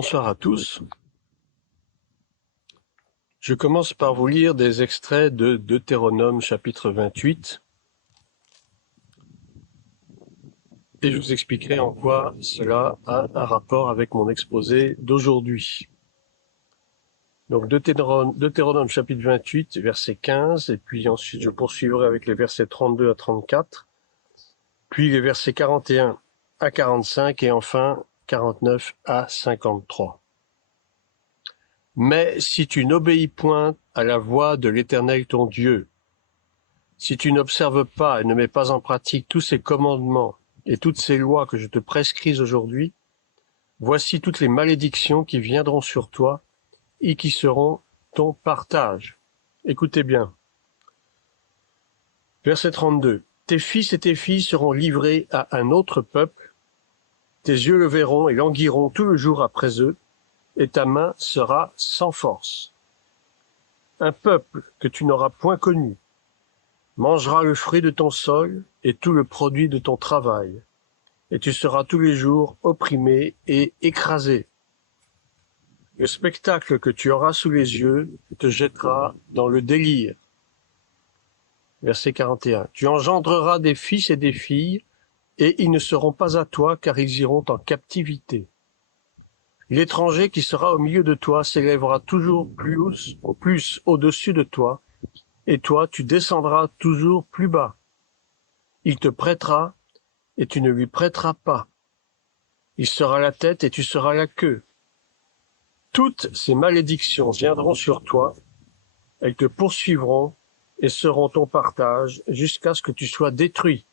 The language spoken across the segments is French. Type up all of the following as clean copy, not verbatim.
Bonsoir à tous. Je commence par vous lire des extraits de Deutéronome chapitre 28 et je vous expliquerai en quoi cela a un rapport avec mon exposé d'aujourd'hui. Donc Deutéronome chapitre 28 verset 15 et puis ensuite je poursuivrai avec les versets 32 à 34, puis les versets 41 à 45 et enfin 49 à 53. Mais si tu n'obéis point à la voix de l'Éternel ton Dieu, si tu n'observes pas et ne mets pas en pratique tous ces commandements et toutes ces lois que je te prescris aujourd'hui, voici toutes les malédictions qui viendront sur toi et qui seront ton partage. Écoutez bien. Verset 32. Tes fils et tes filles seront livrés à un autre peuple, tes yeux le verront et languiront tout le jour après eux, et ta main sera sans force. Un peuple que tu n'auras point connu mangera le fruit de ton sol et tout le produit de ton travail, et tu seras tous les jours opprimé et écrasé. Le spectacle que tu auras sous les yeux te jettera dans le délire. Verset 41. Tu engendreras des fils et des filles, et ils ne seront pas à toi, car ils iront en captivité. L'étranger qui sera au milieu de toi s'élèvera toujours plus au-dessus de toi, et toi tu descendras toujours plus bas. Il te prêtera, et tu ne lui prêteras pas. Il sera la tête, et tu seras la queue. Toutes ces malédictions viendront sur toi, elles te poursuivront, et seront ton partage, jusqu'à ce que tu sois détruit,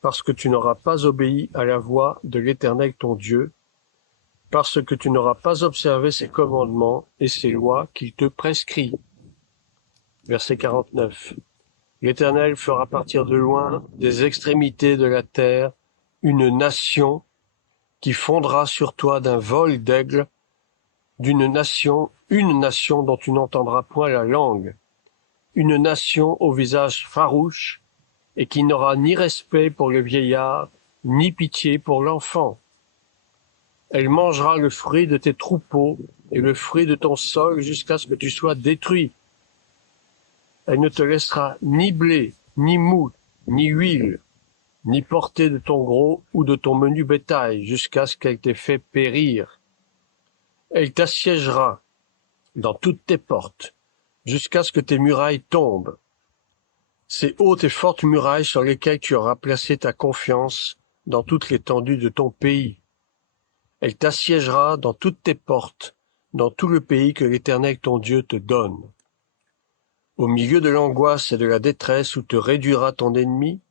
parce que tu n'auras pas obéi à la voix de l'Éternel ton Dieu, parce que tu n'auras pas observé ses commandements et ses lois qu'il te prescrit. Verset 49. L'Éternel fera partir de loin, des extrémités de la terre, une nation qui fondra sur toi d'un vol d'aigle, une nation dont tu n'entendras point la langue, une nation au visage farouche et qui n'aura ni respect pour le vieillard, ni pitié pour l'enfant. Elle mangera le fruit de tes troupeaux et le fruit de ton sol jusqu'à ce que tu sois détruit. Elle ne te laissera ni blé, ni mou, ni huile, ni portée de ton gros ou de ton menu bétail jusqu'à ce qu'elle t'ait fait périr. Elle t'assiégera dans toutes tes portes jusqu'à ce que tes murailles tombent. Ces hautes et fortes murailles sur lesquelles tu auras placé ta confiance dans toute l'étendue de ton pays. Elle t'assiégera dans toutes tes portes, dans tout le pays que l'Éternel ton Dieu te donne. Au milieu de l'angoisse et de la détresse où te réduira ton ennemi,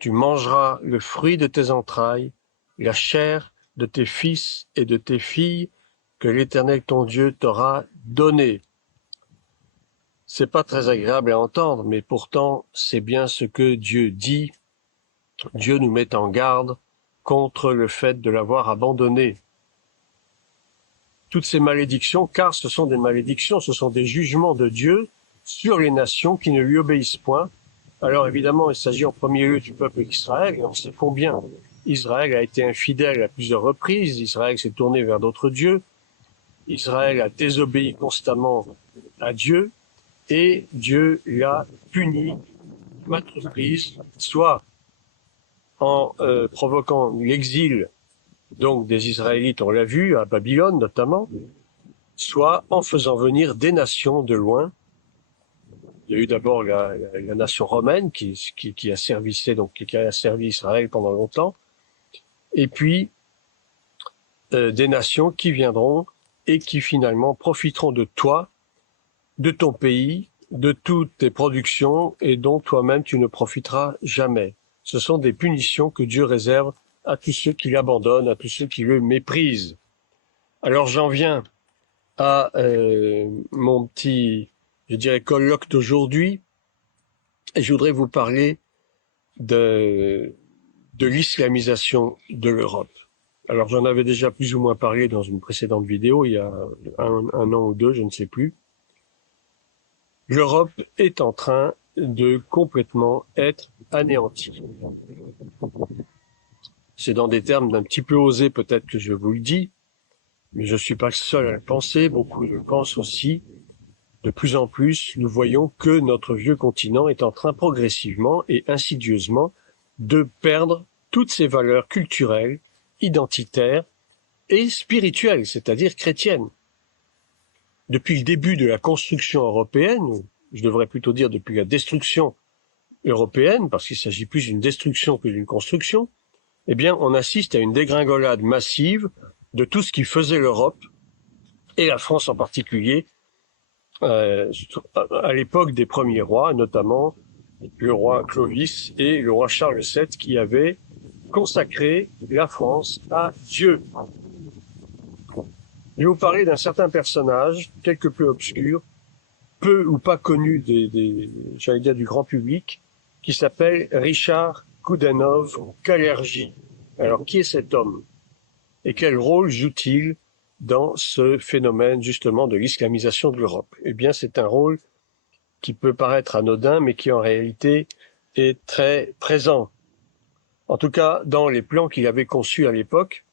tu mangeras le fruit de tes entrailles, la chair de tes fils et de tes filles que l'Éternel ton Dieu t'aura donné. C'est pas très agréable à entendre, mais pourtant c'est bien ce que Dieu dit. Dieu nous met en garde contre le fait de l'avoir abandonné. Toutes ces malédictions, car ce sont des malédictions, ce sont des jugements de Dieu sur les nations qui ne lui obéissent point. Alors évidemment, il s'agit en premier lieu du peuple d'Israël, et on sait combien Israël a été infidèle à plusieurs reprises, Israël s'est tourné vers d'autres dieux, Israël a désobéi constamment à Dieu, et Dieu l'a puni maintes reprises, soit en provoquant l'exil donc des Israélites, on l'a vu, à Babylone notamment, soit en faisant venir des nations de loin. Il y a eu d'abord la nation romaine qui a servi Israël pendant longtemps, et puis des nations qui viendront et qui finalement profiteront de toi, de ton pays, de toutes tes productions et dont toi-même tu ne profiteras jamais. Ce sont des punitions que Dieu réserve à tous ceux qui l'abandonnent, à tous ceux qui le méprisent. Alors j'en viens à mon petit, je dirais, colloque d'aujourd'hui, et je voudrais vous parler de l'islamisation de l'Europe. Alors j'en avais déjà plus ou moins parlé dans une précédente vidéo, il y a un an ou deux, je ne sais plus. L'Europe est en train de complètement être anéantie. C'est dans des termes d'un petit peu osés peut-être que je vous le dis, mais je ne suis pas le seul à le penser, beaucoup le pensent aussi. De plus en plus, nous voyons que notre vieux continent est en train progressivement et insidieusement de perdre toutes ses valeurs culturelles, identitaires et spirituelles, c'est-à-dire chrétiennes. Depuis le début de la construction européenne, ou je devrais plutôt dire depuis la destruction européenne, parce qu'il s'agit plus d'une destruction que d'une construction, eh bien, on assiste à une dégringolade massive de tout ce qui faisait l'Europe, et la France en particulier, à l'époque des premiers rois, notamment le roi Clovis et le roi Charles VII, qui avaient consacré la France à Dieu. Je vais vous parler d'un certain personnage, quelque peu obscur, peu ou pas connu j'allais dire du grand public, qui s'appelle Richard Coudenhove-Kalergi. Alors, qui est cet homme? Et quel rôle joue-t-il dans ce phénomène, justement, de l'islamisation de l'Europe? Eh bien, c'est un rôle qui peut paraître anodin, mais qui en réalité est très présent. En tout cas, dans les plans qu'il avait conçus à l'époque.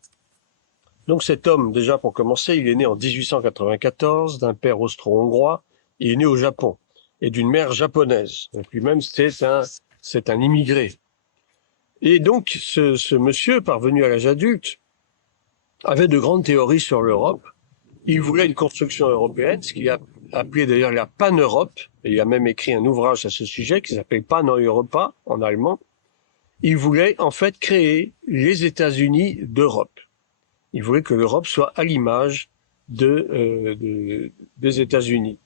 Donc cet homme, déjà pour commencer, il est né en 1894 d'un père austro-hongrois. Il est né au Japon et d'une mère japonaise. Donc lui-même, c'est un immigré. Et donc ce monsieur, parvenu à l'âge adulte, avait de grandes théories sur l'Europe. Il voulait une construction européenne, ce qu'il a appelé d'ailleurs la Pan-Europe. Et il a même écrit un ouvrage à ce sujet qui s'appelle Pan-Europa en allemand. Il voulait en fait créer les États-Unis d'Europe. Il voulait que l'Europe soit à l'image des États-Unis.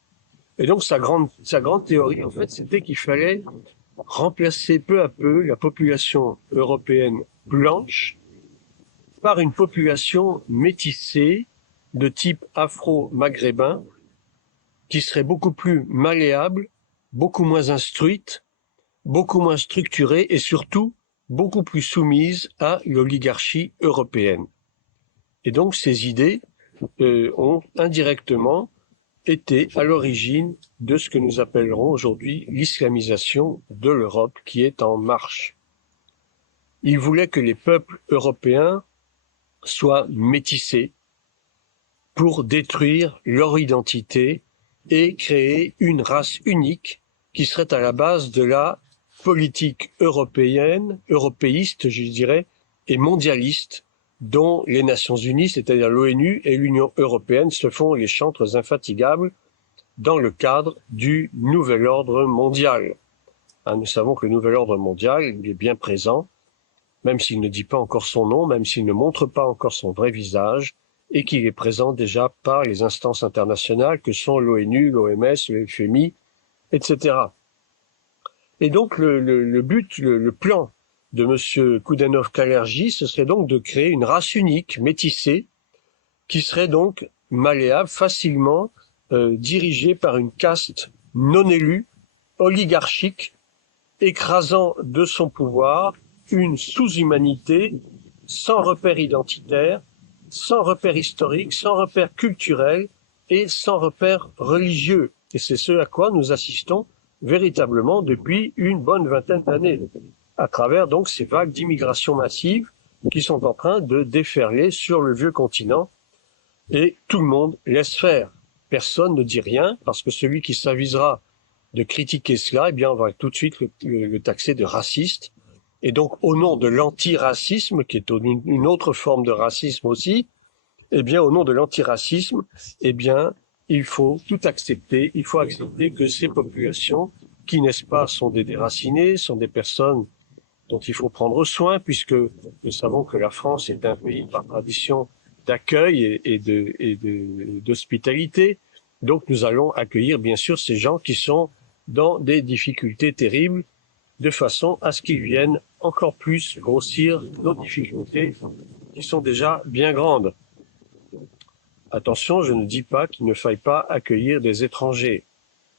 Et donc sa grande théorie, en fait, c'était qu'il fallait remplacer peu à peu la population européenne blanche par une population métissée de type afro-maghrébin qui serait beaucoup plus malléable, beaucoup moins instruite, beaucoup moins structurée et surtout beaucoup plus soumise à l'oligarchie européenne. Et donc ces idées ont indirectement été à l'origine de ce que nous appellerons aujourd'hui l'islamisation de l'Europe qui est en marche. Il voulait que les peuples européens soient métissés pour détruire leur identité et créer une race unique qui serait à la base de la politique européenne, européiste, je dirais, et mondialiste dont les Nations Unies, c'est-à-dire l'ONU et l'Union européenne, se font les chantres infatigables dans le cadre du nouvel ordre mondial. Nous savons que le nouvel ordre mondial, il est bien présent, même s'il ne dit pas encore son nom, même s'il ne montre pas encore son vrai visage, et qu'il est présent déjà par les instances internationales que sont l'ONU, l'OMS, le FMI, etc. Et donc le but, le plan de M. Coudenhove-Kalergi, ce serait donc de créer une race unique, métissée, qui serait donc malléable, facilement dirigée par une caste non élue, oligarchique, écrasant de son pouvoir une sous-humanité sans repère identitaire, sans repère historique, sans repère culturel et sans repère religieux. Et c'est ce à quoi nous assistons véritablement depuis une bonne vingtaine d'années, à travers donc ces vagues d'immigration massive qui sont en train de déferler sur le vieux continent, et tout le monde laisse faire. Personne ne dit rien, parce que celui qui s'avisera de critiquer cela, eh bien, on va tout de suite le taxer de raciste. Et donc, au nom de l'antiracisme, qui est une autre forme de racisme aussi, eh bien, au nom de l'antiracisme, eh bien, il faut tout accepter. Il faut accepter que ces populations, qui, n'est-ce pas, sont des déracinées, sont des personnes dont il faut prendre soin, puisque nous savons que la France est un pays par tradition d'accueil et d'hospitalité. Donc, nous allons accueillir, bien sûr, ces gens qui sont dans des difficultés terribles, de façon à ce qu'ils viennent encore plus grossir nos difficultés, qui sont déjà bien grandes. Attention, je ne dis pas qu'il ne faille pas accueillir des étrangers.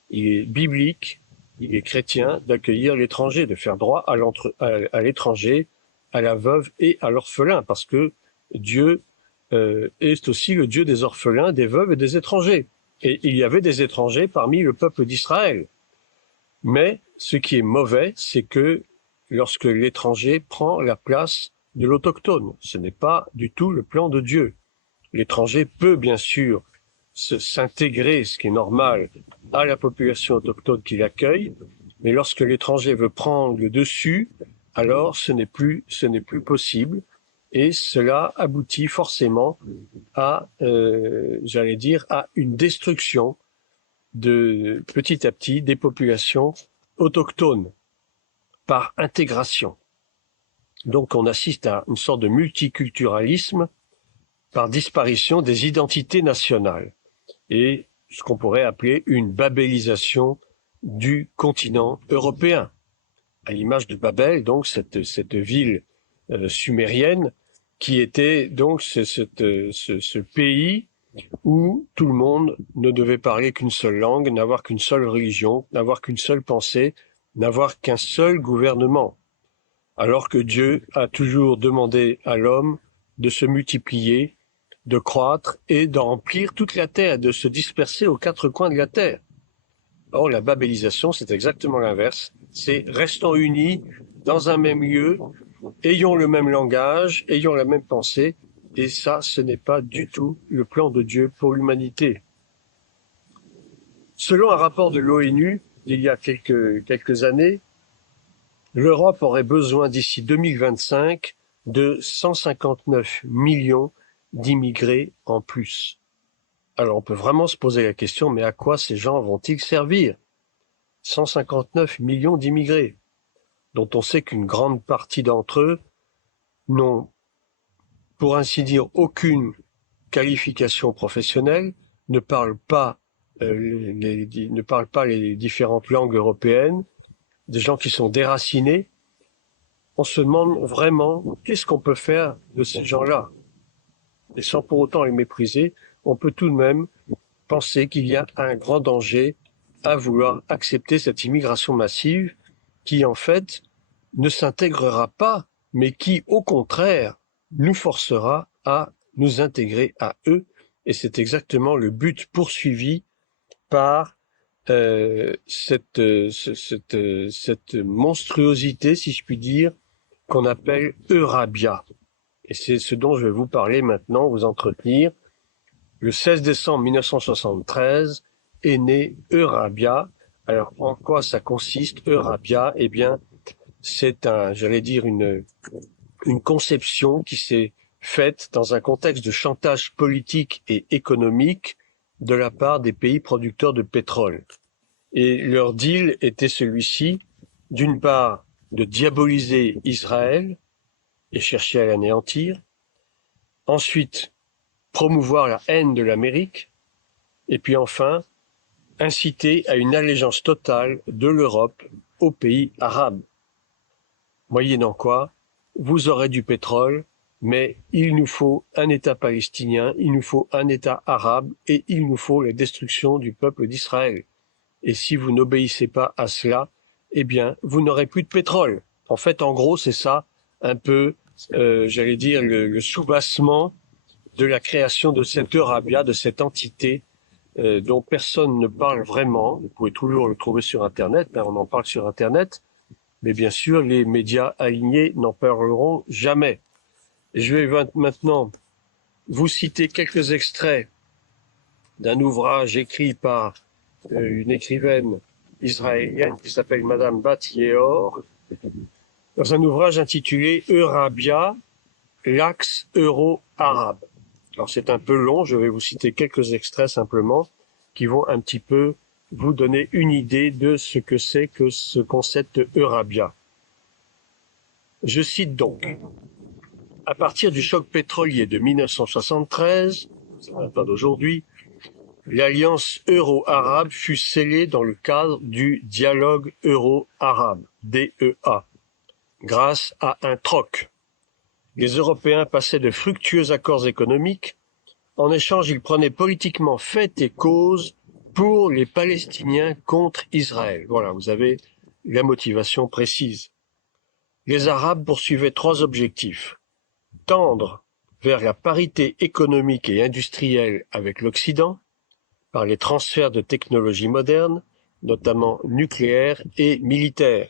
Il est biblique, il est chrétien d'accueillir l'étranger, de faire droit à l'étranger, à la veuve et à l'orphelin, parce que Dieu est aussi le Dieu des orphelins, des veuves et des étrangers. Et il y avait des étrangers parmi le peuple d'Israël. Mais ce qui est mauvais, c'est que lorsque l'étranger prend la place de l'autochtone, ce n'est pas du tout le plan de Dieu. l'étranger peut bien sûr s'intégrer, ce qui est normal, à la population autochtone qui l'accueille, mais lorsque l'étranger veut prendre le dessus, alors ce n'est plus possible, et cela aboutit forcément à, j'allais dire, à une destruction de petit à petit des populations autochtones par intégration. Donc on assiste à une sorte de multiculturalisme par disparition des identités nationales et ce qu'on pourrait appeler une babélisation du continent européen. À l'image de Babel, donc cette ville sumérienne qui était donc ce pays où tout le monde ne devait parler qu'une seule langue, n'avoir qu'une seule religion, n'avoir qu'une seule pensée, n'avoir qu'un seul gouvernement. Alors que Dieu a toujours demandé à l'homme de se multiplier, de croître et de remplir toute la terre, de se disperser aux quatre coins de la terre. Or, la babélisation, c'est exactement l'inverse. C'est restons unis dans un même lieu, ayons le même langage, ayons la même pensée, et ça, ce n'est pas du tout le plan de Dieu pour l'humanité. Selon un rapport de l'ONU, il y a quelques années, l'Europe aurait besoin d'ici 2025 de 159 millions d'immigrés en plus. Alors on peut vraiment se poser la question, mais à quoi ces gens vont-ils servir? 159 millions d'immigrés, dont on sait qu'une grande partie d'entre eux n'ont, pour ainsi dire, aucune qualification professionnelle, ne parlent pas les différentes langues européennes, des gens qui sont déracinés. On se demande vraiment qu'est-ce qu'on peut faire de ces gens-là. Et sans pour autant les mépriser, on peut tout de même penser qu'il y a un grand danger à vouloir accepter cette immigration massive qui, en fait, ne s'intégrera pas, mais qui, au contraire, nous forcera à nous intégrer à eux. Et c'est exactement le but poursuivi par cette monstruosité, si je puis dire, qu'on appelle Eurabia. Et c'est ce dont je vais vous parler maintenant, vous entretenir. Le 16 décembre 1973 est né Eurabia. Alors, en quoi ça consiste, Eurabia? Eh bien, c'est j'allais dire, une conception qui s'est faite dans un contexte de chantage politique et économique de la part des pays producteurs de pétrole. Et leur deal était celui-ci, d'une part, de diaboliser Israël et chercher à l'anéantir, ensuite, promouvoir la haine de l'Amérique, et puis enfin, inciter à une allégeance totale de l'Europe aux pays arabes. Moyennant quoi, vous aurez du pétrole, mais il nous faut un État palestinien, il nous faut un État arabe, et il nous faut la destruction du peuple d'Israël. Et si vous n'obéissez pas à cela, eh bien, vous n'aurez plus de pétrole. En fait, en gros, c'est ça, un peu, j'allais dire, le soubassement de la création de cette Eurabia, de cette entité dont personne ne parle vraiment. Vous pouvez toujours le trouver sur Internet, hein, on en parle sur Internet, mais bien sûr, les médias alignés n'en parleront jamais. Et je vais maintenant vous citer quelques extraits d'un ouvrage écrit par une écrivaine israélienne qui s'appelle Madame Bat Yeor, dans un ouvrage intitulé Eurabia, l'axe euro-arabe. Alors c'est un peu long, je vais vous citer quelques extraits simplement qui vont un petit peu vous donner une idée de ce que c'est que ce concept Eurabia. Je cite donc: à partir du choc pétrolier de 1973, c'est pas d'aujourd'hui, l'alliance euro-arabe fut scellée dans le cadre du dialogue euro-arabe, DEA, grâce à un troc. Les Européens passaient de fructueux accords économiques. En échange, ils prenaient politiquement fait et cause pour les Palestiniens contre Israël. Voilà, vous avez la motivation précise. Les Arabes poursuivaient trois objectifs: tendre vers la parité économique et industrielle avec l'Occident, par les transferts de technologies modernes, notamment nucléaires et militaires.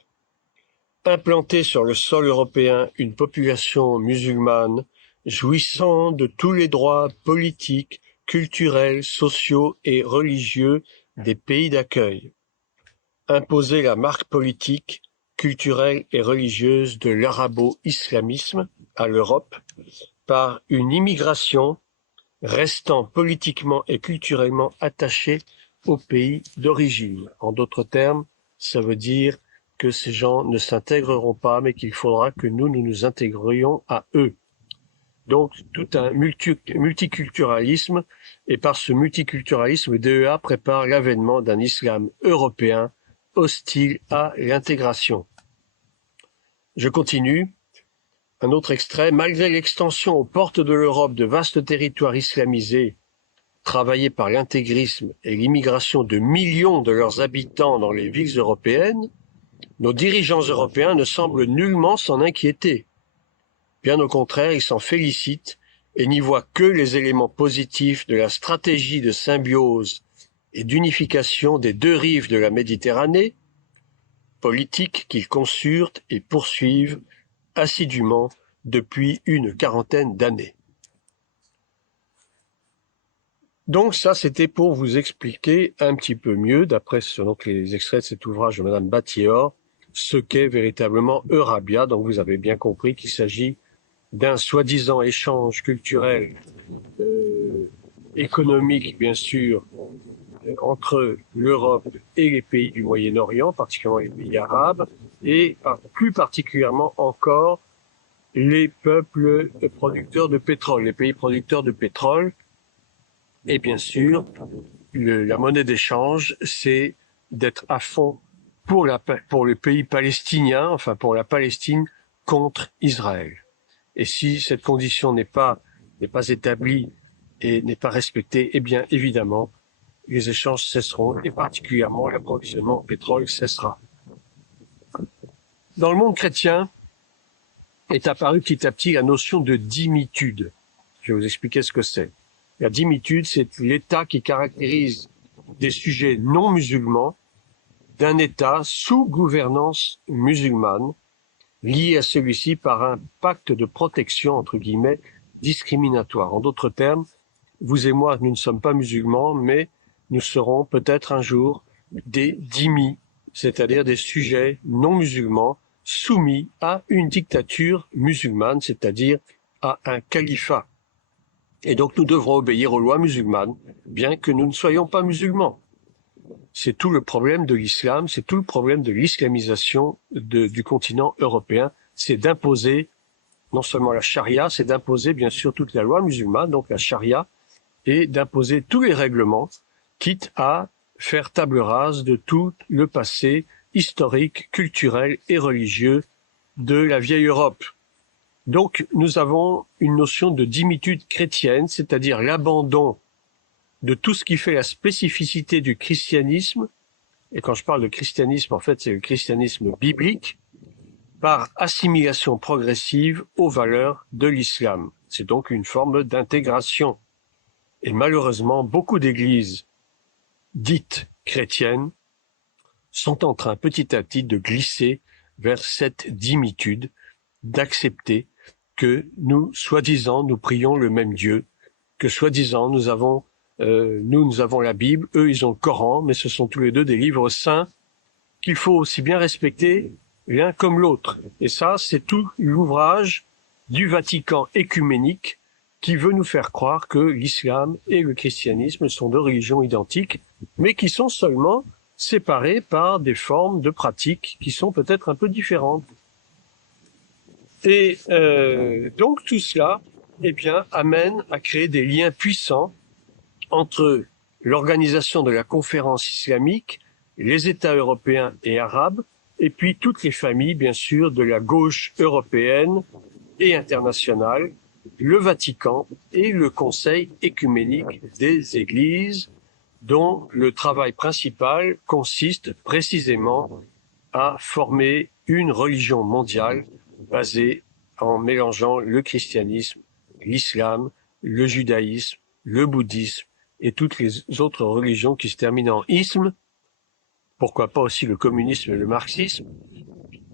Implanter sur le sol européen une population musulmane jouissant de tous les droits politiques, culturels, sociaux et religieux des pays d'accueil. Imposer la marque politique, culturelle et religieuse de l'arabo-islamisme à l'Europe par une immigration restant politiquement et culturellement attachée au pays d'origine. En d'autres termes, ça veut dire que ces gens ne s'intégreront pas, mais qu'il faudra que nous nous intégrions à eux. Donc, tout un multiculturalisme, et par ce multiculturalisme, le DEA prépare l'avènement d'un islam européen hostile à l'intégration. Je continue. Un autre extrait. Malgré l'extension aux portes de l'Europe de vastes territoires islamisés, travaillés par l'intégrisme et l'immigration de millions de leurs habitants dans les villes européennes, nos dirigeants européens ne semblent nullement s'en inquiéter. Bien au contraire, ils s'en félicitent et n'y voient que les éléments positifs de la stratégie de symbiose et d'unification des deux rives de la Méditerranée, politique qu'ils conçurent et poursuivent assidûment depuis une quarantaine d'années. Donc ça, c'était pour vous expliquer un petit peu mieux, d'après donc les extraits de cet ouvrage de Madame Battior, ce qu'est véritablement Eurabia. Donc vous avez bien compris qu'il s'agit d'un soi-disant échange culturel, économique bien sûr, entre l'Europe et les pays du Moyen-Orient, particulièrement les pays arabes, et plus particulièrement encore les peuples producteurs de pétrole, les pays producteurs de pétrole. Et bien sûr, la monnaie d'échange, c'est d'être à fond pour le pays palestinien, enfin pour la Palestine, contre Israël. Et si cette condition n'est pas établie et n'est pas respectée, eh bien évidemment, les échanges cesseront et particulièrement l'approvisionnement en pétrole cessera. Dans le monde chrétien est apparue petit à petit la notion de dhimitude. Je vais vous expliquer ce que c'est. La dhimitude, c'est l'état qui caractérise des sujets non musulmans d'un État sous gouvernance musulmane, lié à celui-ci par un pacte de protection, entre guillemets, discriminatoire. En d'autres termes, vous et moi, nous ne sommes pas musulmans, mais nous serons peut-être un jour des dhimmis, c'est-à-dire des sujets non musulmans soumis à une dictature musulmane, c'est-à-dire à un califat. Et donc nous devrons obéir aux lois musulmanes, bien que nous ne soyons pas musulmans. C'est tout le problème de l'islam, c'est tout le problème de l'islamisation du continent européen, c'est d'imposer non seulement la charia, c'est d'imposer bien sûr toute la loi musulmane, donc la charia, et d'imposer tous les règlements, quitte à faire table rase de tout le passé historique, culturel et religieux de la vieille Europe. Donc, nous avons une notion de dhimitude chrétienne, c'est-à-dire l'abandon de tout ce qui fait la spécificité du christianisme, et quand je parle de christianisme, en fait, c'est le christianisme biblique, par assimilation progressive aux valeurs de l'islam. C'est donc une forme d'intégration. Et malheureusement, beaucoup d'églises dites chrétiennes sont en train petit à petit de glisser vers cette dhimitude, d'accepter que nous, soi-disant, nous prions le même Dieu, que soi-disant, nous avons la Bible, eux, ils ont le Coran, mais ce sont tous les deux des livres saints qu'il faut aussi bien respecter l'un comme l'autre. Et ça, c'est tout l'ouvrage du Vatican écuménique qui veut nous faire croire que l'islam et le christianisme sont deux religions identiques, mais qui sont seulement séparées par des formes de pratiques qui sont peut-être un peu différentes. Et donc tout cela, eh bien, amène à créer des liens puissants entre l'organisation de la conférence islamique, les États européens et arabes, et puis toutes les familles, bien sûr, de la gauche européenne et internationale, le Vatican et le Conseil écuménique des Églises, dont le travail principal consiste précisément à former une religion mondiale basée en mélangeant le christianisme, l'islam, le judaïsme, le bouddhisme et toutes les autres religions qui se terminent en isme, pourquoi pas aussi le communisme et le marxisme,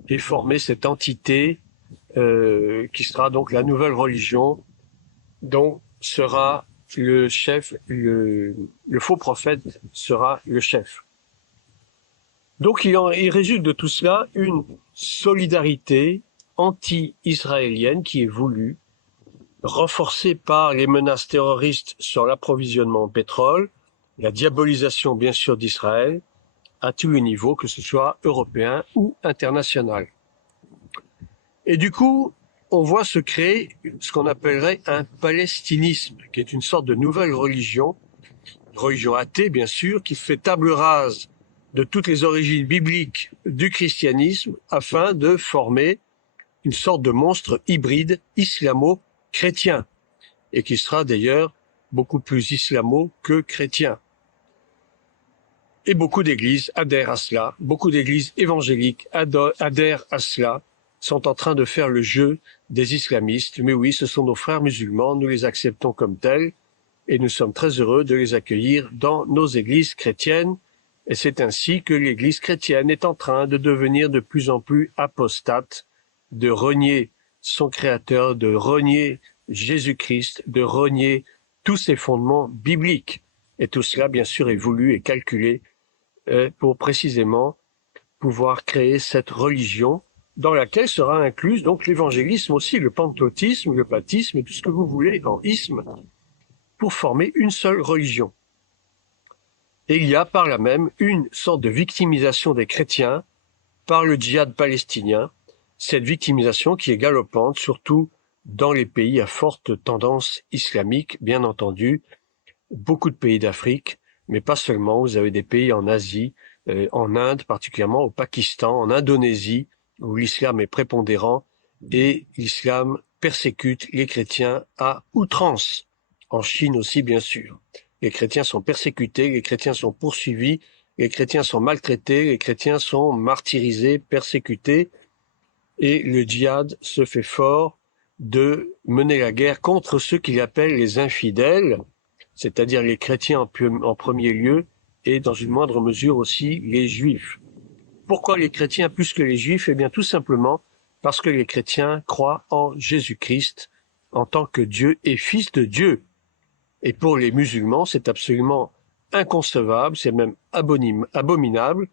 et former cette entité qui sera donc la nouvelle religion dont sera le chef, le faux prophète sera le chef. Donc il résulte de tout cela une solidarité anti-israélienne qui est voulue, renforcée par les menaces terroristes sur l'approvisionnement en pétrole, la diabolisation bien sûr d'Israël, à tous les niveaux, que ce soit européen ou international. Et du coup, on voit se créer ce qu'on appellerait un palestinisme, qui est une sorte de nouvelle religion athée bien sûr, qui fait table rase de toutes les origines bibliques du christianisme afin de former une sorte de monstre hybride islamo-chrétien, et qui sera d'ailleurs beaucoup plus islamo que chrétien. Et beaucoup d'églises adhèrent à cela, beaucoup d'églises évangéliques adhèrent à cela, sont en train de faire le jeu des islamistes. Mais oui, ce sont nos frères musulmans, nous les acceptons comme tels, et nous sommes très heureux de les accueillir dans nos églises chrétiennes. Et c'est ainsi que l'église chrétienne est en train de devenir de plus en plus apostate, de renier son créateur, de renier Jésus-Christ, de renier tous ses fondements bibliques. Et tout cela, bien sûr, est voulu et calculé pour précisément pouvoir créer cette religion dans laquelle sera incluse donc l'évangélisme aussi, le pentecôtisme, le baptisme et tout ce que vous voulez en isme, pour former une seule religion. Et il y a par là même une sorte de victimisation des chrétiens par le djihad palestinien, cette victimisation qui est galopante, surtout dans les pays à forte tendance islamique, bien entendu, beaucoup de pays d'Afrique, mais pas seulement, vous avez des pays en Asie, en Inde particulièrement, au Pakistan, en Indonésie, où l'islam est prépondérant, et l'islam persécute les chrétiens à outrance, en Chine aussi bien sûr. Les chrétiens sont persécutés, les chrétiens sont poursuivis, les chrétiens sont maltraités, les chrétiens sont martyrisés, persécutés, et le djihad se fait fort de mener la guerre contre ceux qu'il appelle les infidèles, c'est-à-dire les chrétiens en premier lieu, et dans une moindre mesure aussi les juifs. Pourquoi les chrétiens plus que les juifs? Eh bien tout simplement parce que les chrétiens croient en Jésus-Christ en tant que Dieu et Fils de Dieu. Et pour les musulmans, c'est absolument inconcevable, c'est même abominable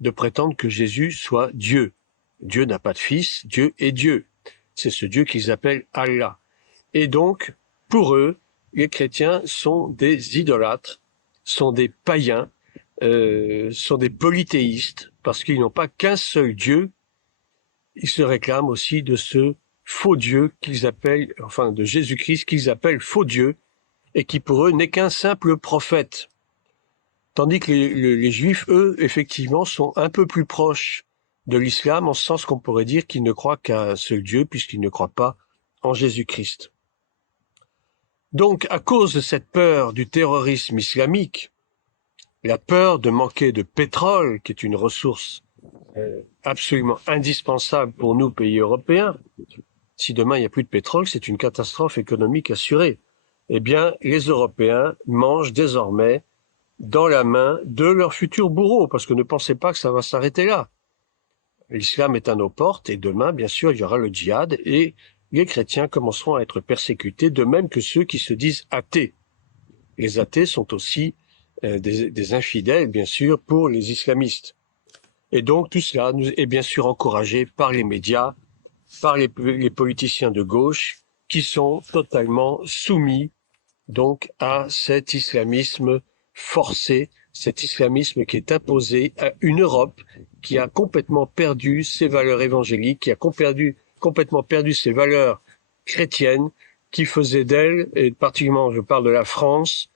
de prétendre que Jésus soit Dieu. Dieu n'a pas de fils, Dieu est Dieu. C'est ce Dieu qu'ils appellent Allah. Et donc, pour eux, les chrétiens sont des idolâtres, sont des païens, sont des polythéistes, parce qu'ils n'ont pas qu'un seul Dieu. Ils se réclament aussi de ce faux Dieu qu'ils appellent, enfin de Jésus-Christ qu'ils appellent faux Dieu, et qui pour eux n'est qu'un simple prophète. Tandis que les Juifs, eux, effectivement, sont un peu plus proches de l'islam, en ce sens qu'on pourrait dire qu'ils ne croient qu'à un seul Dieu, puisqu'ils ne croient pas en Jésus-Christ. Donc, à cause de cette peur du terrorisme islamique, la peur de manquer de pétrole, qui est une ressource absolument indispensable pour nous, pays européens, si demain il n'y a plus de pétrole, c'est une catastrophe économique assurée. Eh bien, les Européens mangent désormais dans la main de leurs futurs bourreaux, parce que ne pensez pas que ça va s'arrêter là. L'islam est à nos portes, et demain, bien sûr, il y aura le djihad, et les chrétiens commenceront à être persécutés, de même que ceux qui se disent athées. Les athées sont aussi des infidèles, bien sûr, pour les islamistes. Et donc, tout cela est bien sûr encouragé par les médias, par les politiciens de gauche, qui sont totalement soumis donc à cet islamisme forcé, cet islamisme qui est imposé à une Europe qui a complètement perdu ses valeurs évangéliques, qui a complètement perdu ses valeurs chrétiennes, qui faisaient d'elle, et particulièrement je parle de la France,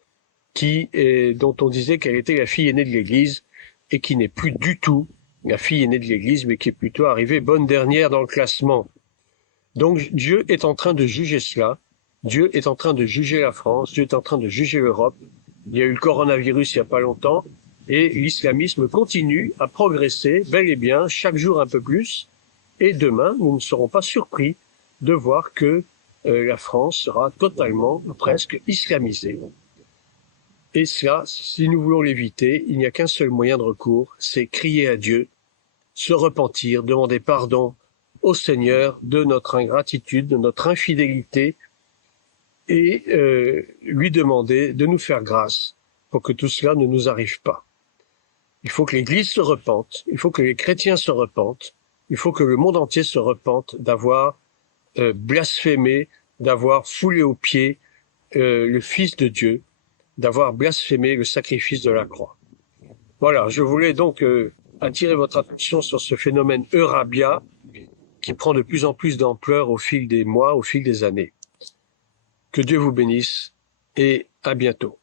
dont on disait qu'elle était la fille aînée de l'Église, et qui n'est plus du tout la fille aînée de l'Église, mais qui est plutôt arrivée bonne dernière dans le classement. Donc Dieu est en train de juger cela. Dieu est en train de juger la France, Dieu est en train de juger l'Europe. Il y a eu le coronavirus il n'y a pas longtemps, et l'islamisme continue à progresser bel et bien, chaque jour un peu plus, et demain, nous ne serons pas surpris de voir que la France sera totalement, presque islamisée. Et cela, si nous voulons l'éviter, il n'y a qu'un seul moyen de recours, c'est crier à Dieu, se repentir, demander pardon au Seigneur de notre ingratitude, de notre infidélité, et lui demander de nous faire grâce pour que tout cela ne nous arrive pas. Il faut que l'Église se repente, il faut que les chrétiens se repentent, il faut que le monde entier se repente d'avoir blasphémé, d'avoir foulé aux pieds le Fils de Dieu, d'avoir blasphémé le sacrifice de la croix. Voilà, je voulais donc attirer votre attention sur ce phénomène Eurabia qui prend de plus en plus d'ampleur au fil des mois, au fil des années. Que Dieu vous bénisse et à bientôt.